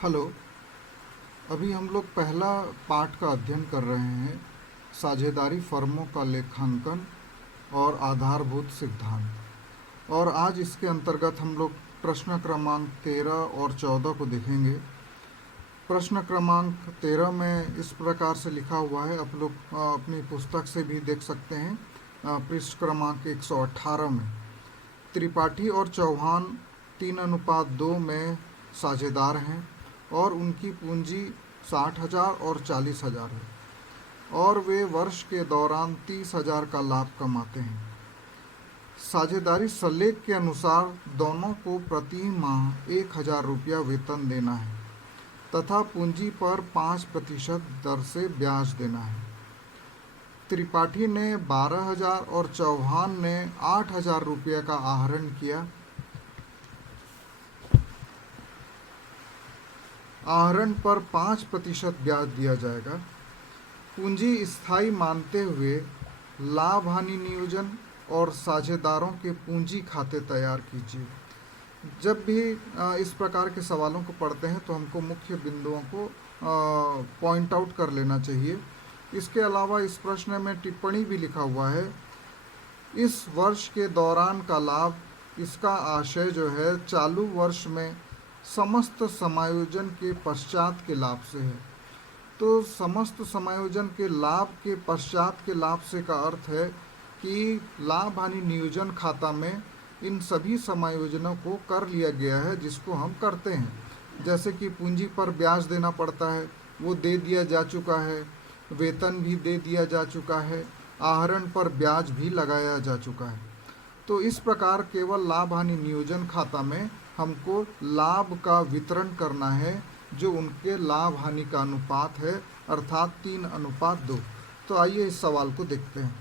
Hello. अभी हम लोग पहला पार्ट का अध्ययन कर रहे हैं, साझेदारी फर्मों का लेखांकन और आधारभूत सिद्धांत। और आज इसके अंतर्गत हम लोग प्रश्न क्रमांक 13 और 14 को देखेंगे। प्रश्न क्रमांक 13 में इस प्रकार से लिखा हुआ है, आप लोग अपनी पुस्तक से भी देख सकते हैं। पृष्ठ क्रमांक 118 में त्रिपाठी और चौहान 3:2 में साझेदार हैं और उनकी पूंजी 60,000 और 40,000 है और वे वर्ष के दौरान 30,000 का लाभ कमाते हैं। साझेदारी सलेख के अनुसार दोनों को प्रति माह 1,000 रुपया वेतन देना है तथा पूंजी पर 5% दर से ब्याज देना है। त्रिपाठी ने 12,000 और चौहान ने 8,000 रुपये का आहरण किया। आहरण पर 5% ब्याज दिया जाएगा। पूंजी स्थायी मानते हुए लाभ हानि नियोजन और साझेदारों के पूंजी खाते तैयार कीजिए। जब भी इस प्रकार के सवालों को पढ़ते हैं तो हमको मुख्य बिंदुओं को पॉइंट आउट कर लेना चाहिए। इसके अलावा इस प्रश्न में टिप्पणी भी लिखा हुआ है, इस वर्ष के दौरान का लाभ, इसका आशय जो है चालू वर्ष में समस्त समायोजन के पश्चात के लाभ से है। तो समस्त समायोजन के लाभ के पश्चात के लाभ से का अर्थ है कि लाभ हानि नियोजन खाता में इन सभी समायोजनों को कर लिया गया है जिसको हम करते हैं। जैसे कि पूंजी पर ब्याज देना पड़ता है, वो दे दिया जा चुका है, वेतन भी दे दिया जा चुका है, आहरण पर ब्याज भी लगाया जा चुका है। तो इस प्रकार केवल लाभ हानि नियोजन खाता में हमको लाभ का वितरण करना है जो उनके लाभ हानि का अनुपात है, अर्थात 3:2। तो आइए इस सवाल को देखते हैं।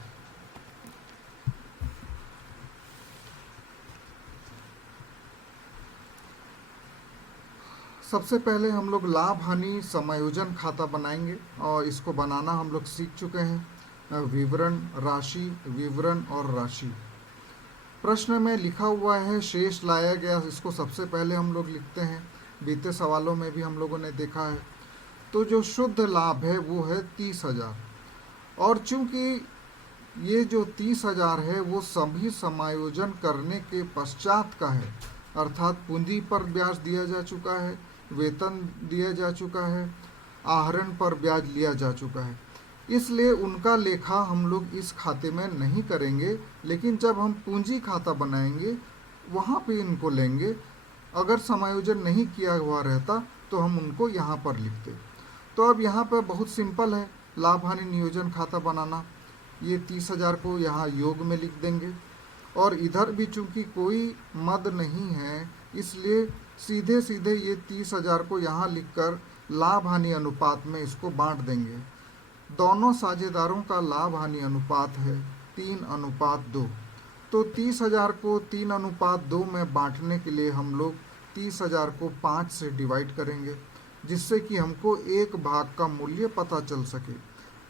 सबसे पहले हम लोग लाभ हानि समायोजन खाता बनाएंगे और इसको बनाना हम लोग सीख चुके हैं। विवरण, राशि, विवरण और राशि। प्रश्न में लिखा हुआ है शेष लाया गया, इसको सबसे पहले हम लोग लिखते हैं। बीते सवालों में भी हम लोगों ने देखा है। तो जो शुद्ध लाभ है वो है 30,000 और चूंकि ये जो 30,000 है वो सभी समायोजन करने के पश्चात का है, अर्थात पूंजी पर ब्याज दिया जा चुका है, वेतन दिया जा चुका है, आहरण पर ब्याज लिया जा चुका है, इसलिए उनका लेखा हम लोग इस खाते में नहीं करेंगे। लेकिन जब हम पूंजी खाता बनाएंगे वहाँ पे इनको लेंगे। अगर समायोजन नहीं किया हुआ रहता तो हम उनको यहाँ पर लिखते। तो अब यहाँ पर बहुत सिंपल है लाभ हानि नियोजन खाता बनाना। ये 30,000 को यहाँ योग में लिख देंगे और इधर भी चूंकि कोई मद नहीं है इसलिए सीधे सीधे ये 30,000 को यहाँ लिखकर लाभ हानि अनुपात में इसको बांट देंगे। दोनों साझेदारों का लाभ हानि अनुपात है 3:2। तो 30,000 को 3:2 में बांटने के लिए हम लोग 30,000 को 5 से डिवाइड करेंगे जिससे कि हमको एक भाग का मूल्य पता चल सके।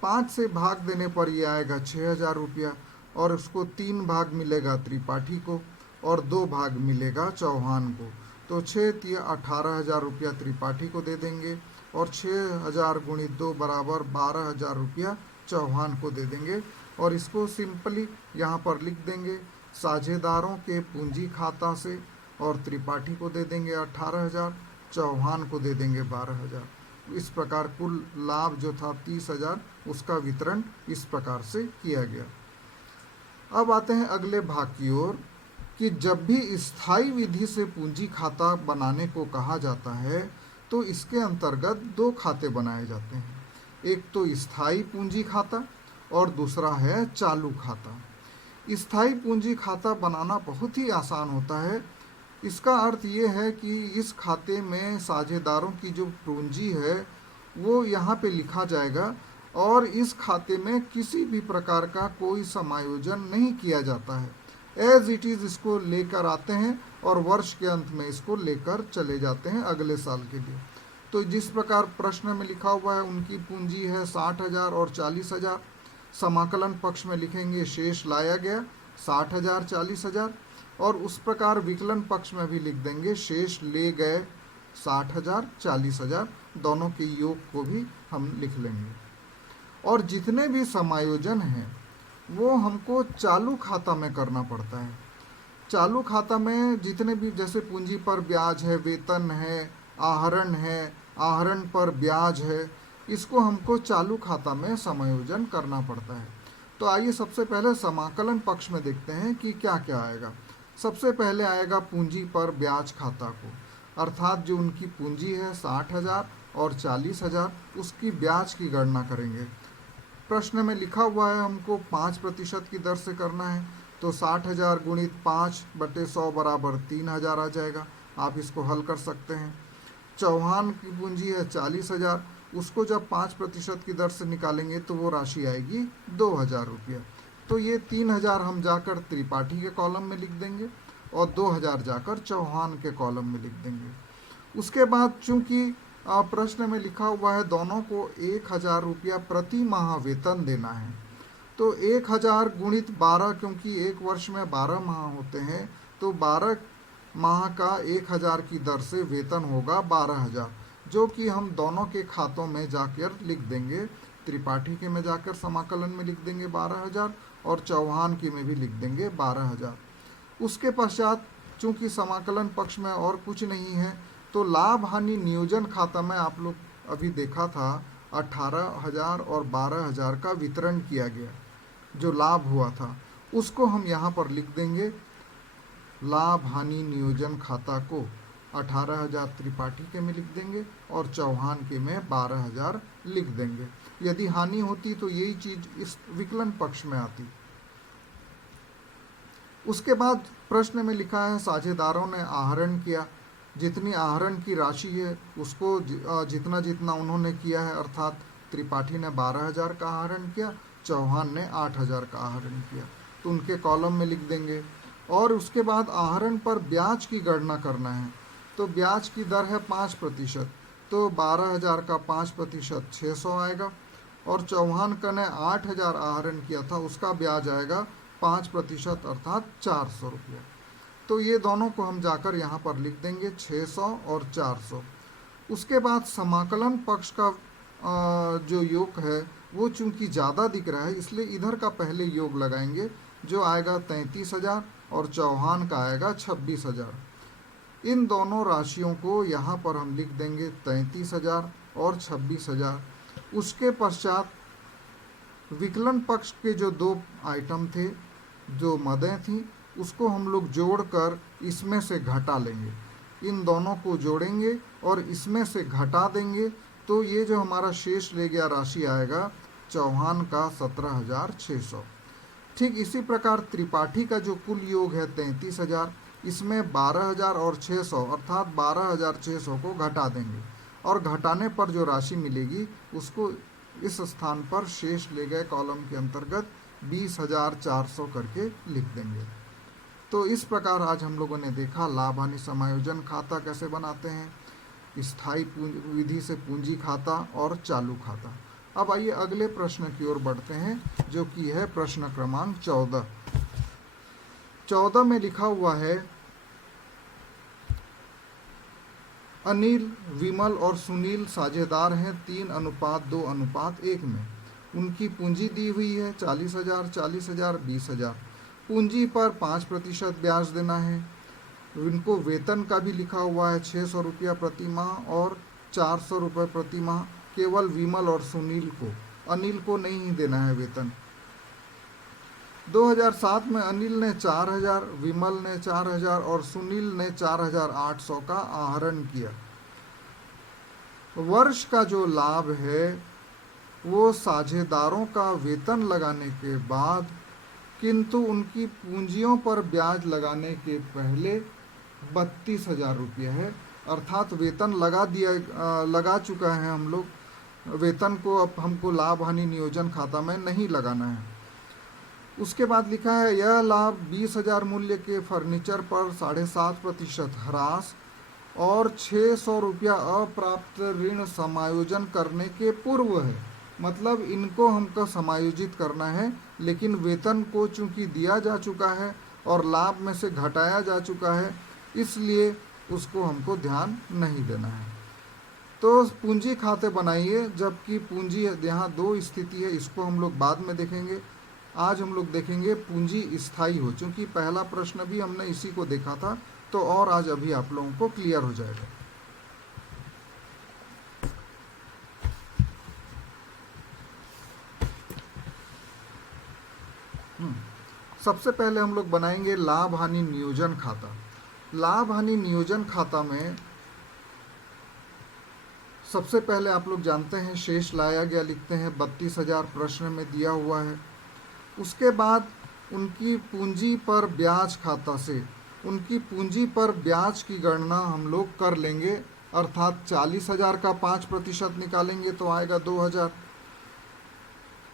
5 से भाग देने पर ये आएगा 6,000 रुपया और उसको 3 भाग मिलेगा त्रिपाठी को और 2 भाग मिलेगा चौहान को। तो 6 × 18,000 रुपया त्रिपाठी को दे देंगे और 6,000 × 2 बराबर 12,000 रुपया चौहान को दे देंगे। और इसको सिंपली यहाँ पर लिख देंगे साझेदारों के पूंजी खाता से, और त्रिपाठी को दे देंगे 18,000, चौहान को दे देंगे 12,000। इस प्रकार कुल लाभ जो था 30,000 उसका वितरण इस प्रकार से किया गया। अब आते हैं अगले भाग की ओर कि जब भी स्थायी विधि से पूंजी खाता बनाने को कहा जाता है तो इसके अंतर्गत 2 खाते बनाए जाते हैं। एक तो स्थायी पूंजी खाता और दूसरा है चालू खाता। स्थायी पूंजी खाता बनाना बहुत ही आसान होता है। इसका अर्थ ये है कि इस खाते में साझेदारों की जो पूंजी है वो यहाँ पे लिखा जाएगा और इस खाते में किसी भी प्रकार का कोई समायोजन नहीं किया जाता है। एज इट इज़ इसको लेकर आते हैं और वर्ष के अंत में इसको लेकर चले जाते हैं अगले साल के लिए। तो जिस प्रकार प्रश्न में लिखा हुआ है उनकी पूंजी है 60,000 और 40,000। समाकलन पक्ष में लिखेंगे शेष लाया गया 60,000 40,000 और उस प्रकार विकलन पक्ष में भी लिख देंगे शेष ले गए 60,000, 40,000 दोनों के योग को भी हम लिख लेंगे। और जितने भी समायोजन हैं वो हमको चालू खाता में करना पड़ता है। चालू खाता में जितने भी, जैसे पूंजी पर ब्याज है, वेतन है, आहरण पर ब्याज है, इसको हमको चालू खाता में समायोजन करना पड़ता है। तो आइए सबसे पहले समाकलन पक्ष में देखते हैं कि क्या क्या आएगा। सबसे पहले आएगा पूंजी पर ब्याज खाता को, अर्थात जो उनकी पूंजी है 60,000 और 40,000, उसकी ब्याज की गणना करेंगे। प्रश्न में लिखा हुआ है हमको 5% की दर से करना है, तो 60,000 गुणित 5/100 बराबर 3,000 आ जाएगा। आप इसको हल कर सकते हैं। चौहान की पूंजी है 40,000, उसको जब 5% की दर से निकालेंगे तो वो राशि आएगी 2,000 रुपया। तो ये 3,000 हम जाकर त्रिपाठी के कॉलम में लिख देंगे और 2,000 जाकर चौहान के कॉलम में लिख देंगे। उसके बाद चूंकि प्रश्न में लिखा हुआ है दोनों को 1,000 रुपया प्रति माह वेतन देना है, तो 1,000 गुणित 12, क्योंकि एक वर्ष में 12 माह होते हैं, तो 12 माह का 1,000 की दर से वेतन होगा 12,000, जो कि हम दोनों के खातों में जाकर लिख देंगे। त्रिपाठी के में जाकर समाकलन में लिख देंगे 12,000 और चौहान के में भी लिख देंगे 12,000। उसके पश्चात चूंकि समाकलन पक्ष में और कुछ नहीं है, तो लाभ हानि नियोजन खाता में आप लोग अभी देखा था 18,000 और 12,000 का वितरण किया गया, जो लाभ हुआ था उसको हम यहाँ पर लिख देंगे। लाभ हानि नियोजन खाता को 18,000 त्रिपाठी के में लिख देंगे और चौहान के में 12,000 लिख देंगे। यदि हानि होती तो यही चीज इस विकलन पक्ष में आती। उसके बाद प्रश्न में लिखा है साझेदारों ने आहरण किया, जितनी आहरण की राशि है उसको जितना जितना उन्होंने किया है, अर्थात त्रिपाठी ने 12,000 का आहरण किया, चौहान ने 8,000 का आहरण किया, तो उनके कॉलम में लिख देंगे। और उसके बाद आहरण पर ब्याज की गणना करना है, तो ब्याज की दर है 5%, तो 12,000 का 5% 600 आएगा। और चौहान का ने 8,000 आहरण किया था, उसका ब्याज आएगा 5% अर्थात 400 रुपया। तो ये दोनों को हम जाकर यहाँ पर लिख देंगे 600 और 400। उसके बाद समाकलन पक्ष का जो योग है वो चूंकि ज़्यादा दिख रहा है, इसलिए इधर का पहले योग लगाएंगे, जो आएगा 33,000 और चौहान का आएगा 26,000। इन दोनों राशियों को यहाँ पर हम लिख देंगे 33,000 और 26,000। उसके पश्चात विकलन पक्ष के जो दो आइटम थे, जो मदें थी, उसको हम लोग जोड़कर इसमें से घटा लेंगे। इन दोनों को जोड़ेंगे और इसमें से घटा देंगे, तो ये जो हमारा शेष रह गया राशि आएगा चौहान का 17,600। ठीक इसी प्रकार त्रिपाठी का जो कुल योग है 33,000, इसमें 12,000 और 600 अर्थात 12,600 को घटा देंगे और घटाने पर जो राशि मिलेगी उसको इस स्थान पर शेष ले गए कॉलम के अंतर्गत 20,400 करके लिख देंगे। तो इस प्रकार आज हम लोगों ने देखा लाभ हानि समायोजन खाता कैसे बनाते हैं, स्थायी विधि से पूंजी खाता और चालू खाता। अब आइए अगले प्रश्न की ओर बढ़ते हैं, जो कि है प्रश्न क्रमांक 14। 14 में लिखा हुआ है अनिल, विमल और सुनील साझेदार हैं 3:2:1 में। उनकी पूंजी दी हुई है 40,000, 40,000, 20,000। पूंजी पर 5% ब्याज देना है। इनको वेतन का भी लिखा हुआ है 600 रुपया प्रति माह और 400 रुपये प्रति माह, केवल विमल और सुनील को, अनिल को नहीं देना है वेतन। 2007 में अनिल ने 4,000, विमल ने 4,000 और सुनील ने 4,800 का आहरण किया। वर्ष का जो लाभ है वो साझेदारों का वेतन लगाने के बाद, किंतु उनकी पूंजियों पर ब्याज लगाने के पहले 32,000 रुपये है, अर्थात वेतन लगा चुका है हम लोग, वेतन को अब हमको लाभ हानि नियोजन खाता में नहीं लगाना है। उसके बाद लिखा है यह लाभ 20,000 मूल्य के फर्नीचर पर 7.5% ह्रास और 600 रुपया अप्राप्त ऋण समायोजन करने के पूर्व है। मतलब इनको हमको समायोजित करना है, लेकिन वेतन को चूंकि दिया जा चुका है और लाभ में से घटाया जा चुका है, इसलिए उसको हमको ध्यान नहीं देना है। तो पूंजी खाते बनाइए, जबकि पूंजी यहाँ दो स्थिति है, इसको हम लोग बाद में देखेंगे। आज हम लोग देखेंगे पूंजी स्थायी हो, क्योंकि पहला प्रश्न भी हमने इसी को देखा था, तो और आज अभी आप लोगों को क्लियर हो जाएगा। सबसे पहले हम लोग बनाएंगे लाभ हानि नियोजन खाता। लाभ हानि नियोजन खाता में सबसे पहले आप लोग जानते हैं शेष लाया गया लिखते हैं, 32,000 प्रश्न में दिया हुआ है। उसके बाद उनकी पूंजी पर ब्याज खाता से उनकी पूंजी पर ब्याज की गणना हम लोग कर लेंगे, अर्थात 40,000 का 5% निकालेंगे तो आएगा 2,000।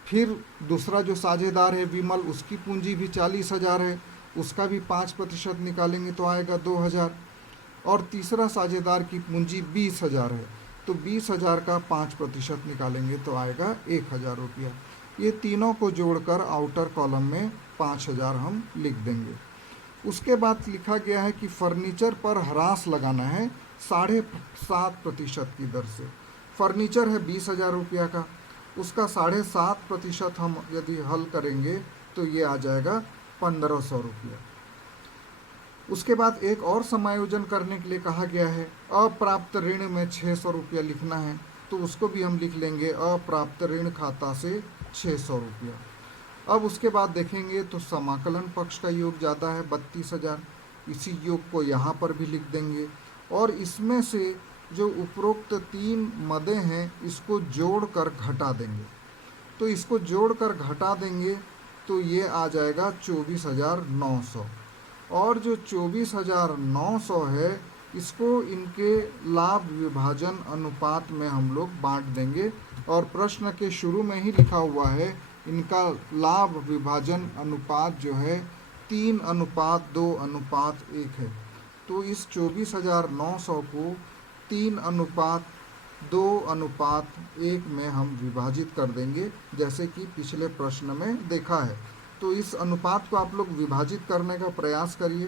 फिर दूसरा जो साझेदार है विमल, उसकी पूंजी भी 40,000 है, उसका भी 5% निकालेंगे तो आएगा 2,000। और तीसरा साझेदार की पूंजी 20,000 है, तो 20,000 का 5% निकालेंगे तो आएगा 1,000 रुपया। ये तीनों को जोड़कर आउटर कॉलम में 5,000 हम लिख देंगे। उसके बाद लिखा गया है कि फर्नीचर पर ह्रास लगाना है 7.5% की दर से। फर्नीचर है 20,000 रुपया का, उसका 7.5% हम यदि हल करेंगे तो ये आ जाएगा 1,500 रुपया। उसके बाद एक और समायोजन करने के लिए कहा गया है, अप्राप्त ऋण में 600 रुपया लिखना है, तो उसको भी हम लिख लेंगे अप्राप्त ऋण खाता से 600 रुपया। अब उसके बाद देखेंगे तो समाकलन पक्ष का योग ज़्यादा है 32,000, इसी योग को यहाँ पर भी लिख देंगे। और इसमें से जो उपरोक्त 3 मदें हैं इसको जोड़कर घटा देंगे, तो इसको जोड़कर घटा देंगे तो ये आ जाएगा 24,900। और जो 24,900 है इसको इनके लाभ विभाजन अनुपात में हम लोग बांट देंगे। और प्रश्न के शुरू में ही लिखा हुआ है इनका लाभ विभाजन अनुपात जो है 3:2:1 है। तो इस 24,900 को 3:2:1 में हम विभाजित कर देंगे, जैसे कि पिछले प्रश्न में देखा है। तो इस अनुपात को आप लोग विभाजित करने का प्रयास करिए,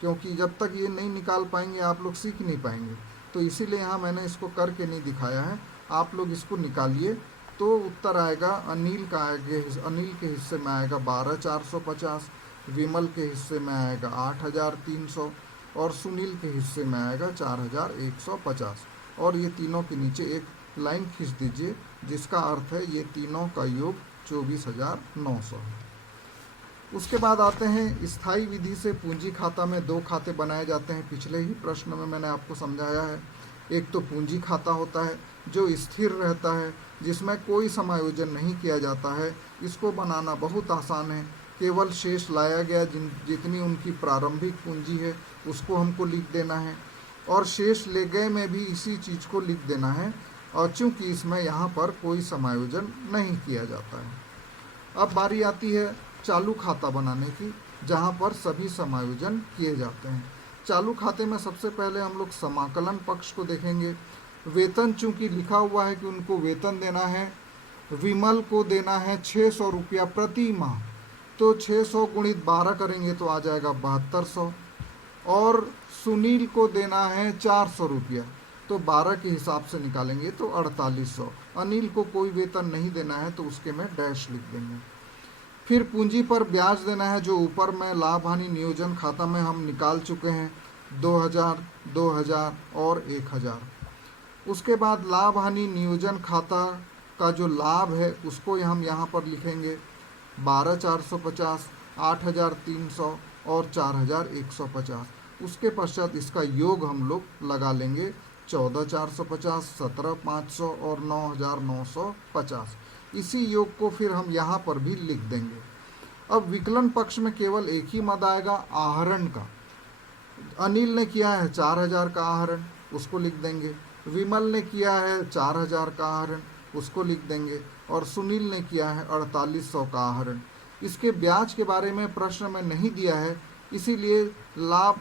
क्योंकि जब तक ये नहीं निकाल पाएंगे आप लोग सीख नहीं पाएंगे। तो इसीलिए यहाँ मैंने इसको करके नहीं दिखाया है, आप लोग इसको निकालिए तो उत्तर आएगा। अनिल के हिस्से में आएगा 12,450, विमल के हिस्से में आएगा 8,300 और सुनील के हिस्से में आएगा 4,150। और ये तीनों के नीचे एक लाइन खींच दीजिए, जिसका अर्थ है ये तीनों का योग 24,900 है। उसके बाद आते हैं स्थायी विधि से पूंजी खाता में 2 खाते बनाए जाते हैं। पिछले ही प्रश्न में मैंने आपको समझाया है। एक तो पूंजी खाता होता है जो स्थिर रहता है, जिसमें कोई समायोजन नहीं किया जाता है। इसको बनाना बहुत आसान है, केवल शेष लाया गया जितनी उनकी प्रारंभिक पूंजी है उसको हमको लिख देना है, और शेष ले गए में भी इसी चीज़ को लिख देना है। और चूंकि इसमें यहाँ पर कोई समायोजन नहीं किया जाता है। अब बारी आती है चालू खाता बनाने की, जहाँ पर सभी समायोजन किए जाते हैं। चालू खाते में सबसे पहले हम लोग समाकलन पक्ष को देखेंगे। वेतन चूंकि लिखा हुआ है कि उनको वेतन देना है, विमल को देना है 600 रुपया प्रति माह, तो 600 गुणित 12 करेंगे तो आ जाएगा 7200। और सुनील को देना है 400 रुपया, तो 12 के हिसाब से निकालेंगे तो 4800। अनिल को कोई वेतन नहीं देना है तो उसके में डैश लिख देंगे। फिर पूंजी पर ब्याज देना है, जो ऊपर में लाभ हानि नियोजन खाता में हम निकाल चुके हैं, 2,000, 2,000 और 1,000। उसके बाद लाभ हानि नियोजन खाता का जो लाभ है उसको हम यहाँ पर लिखेंगे 12,450, 8,300 और 4,150। उसके पश्चात इसका योग हम लोग लगा लेंगे 14,450, 17,500 और 9,950। इसी योग को फिर हम यहाँ पर भी लिख देंगे। अब विकलन पक्ष में केवल एक ही मद आएगा आहरण का। अनिल ने किया है 4,000 का आहरण, उसको लिख देंगे। विमल ने किया है 4,000 का आहरण, उसको लिख देंगे। और सुनील ने किया है 4,800 का आहरण। इसके ब्याज के बारे में प्रश्न में नहीं दिया है, इसीलिए लाभ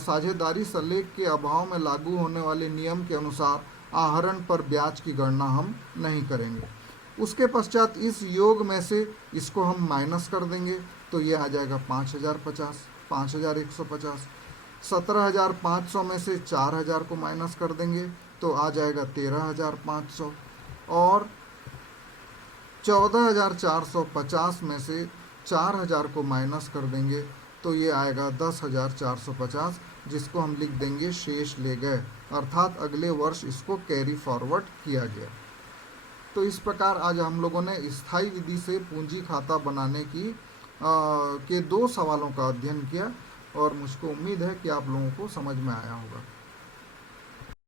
साझेदारी सलेख के अभाव में लागू होने वाले नियम के अनुसार आहरण पर ब्याज की गणना हम नहीं करेंगे। उसके पश्चात इस योग में से इसको हम माइनस कर देंगे, तो ये आ जाएगा 5,050, 5,150। 17,500 में से 4,000 को माइनस कर देंगे तो आ जाएगा 13,500, और 14,450 में से 4,000 को माइनस कर देंगे तो ये आएगा 10,450, जिसको हम लिख देंगे शेष ले गए, अर्थात अगले वर्ष इसको कैरी फॉरवर्ड किया गया। तो इस प्रकार आज हम लोगों ने स्थायी विधि से पूंजी खाता बनाने की के 2 सवालों का अध्ययन किया, और मुझको उम्मीद है कि आप लोगों को समझ में आया होगा।